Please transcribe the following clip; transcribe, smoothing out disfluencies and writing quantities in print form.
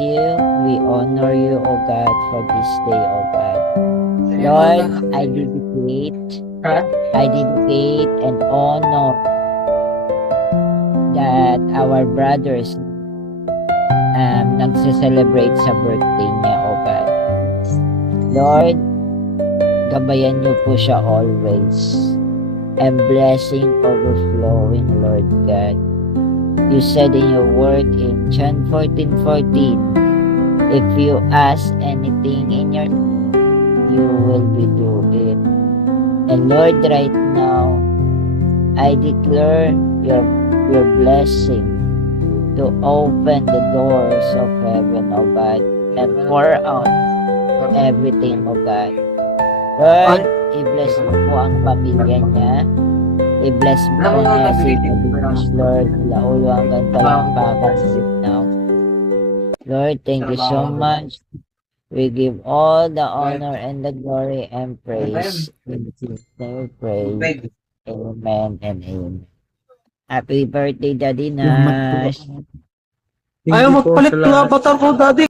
you. We honor you, O God, for this day, O God. Lord, I dedicate and honor that our brothers nagse-celebrate sa birthday niya, O God. Lord, gabayan niyo po siya always. And blessing overflowing, Lord God. You said in your word in John 14:14, if you ask anything in your name, you will be do it. And Lord, right now, I declare your blessing to open the doors of heaven, O God, and pour out everything, O God. Lord, i-bless mo po ang pamilya niya. I-bless mo po niya si Pilipinas, Lord, laulo hanggang talampakan now. Lord, thank you so much. We give all the honor and the glory and praise. In Jesus' name we pray. Amen and amen. Happy birthday, Daddy Nash. Ayaw magpalit ng avatar ko, Daddy.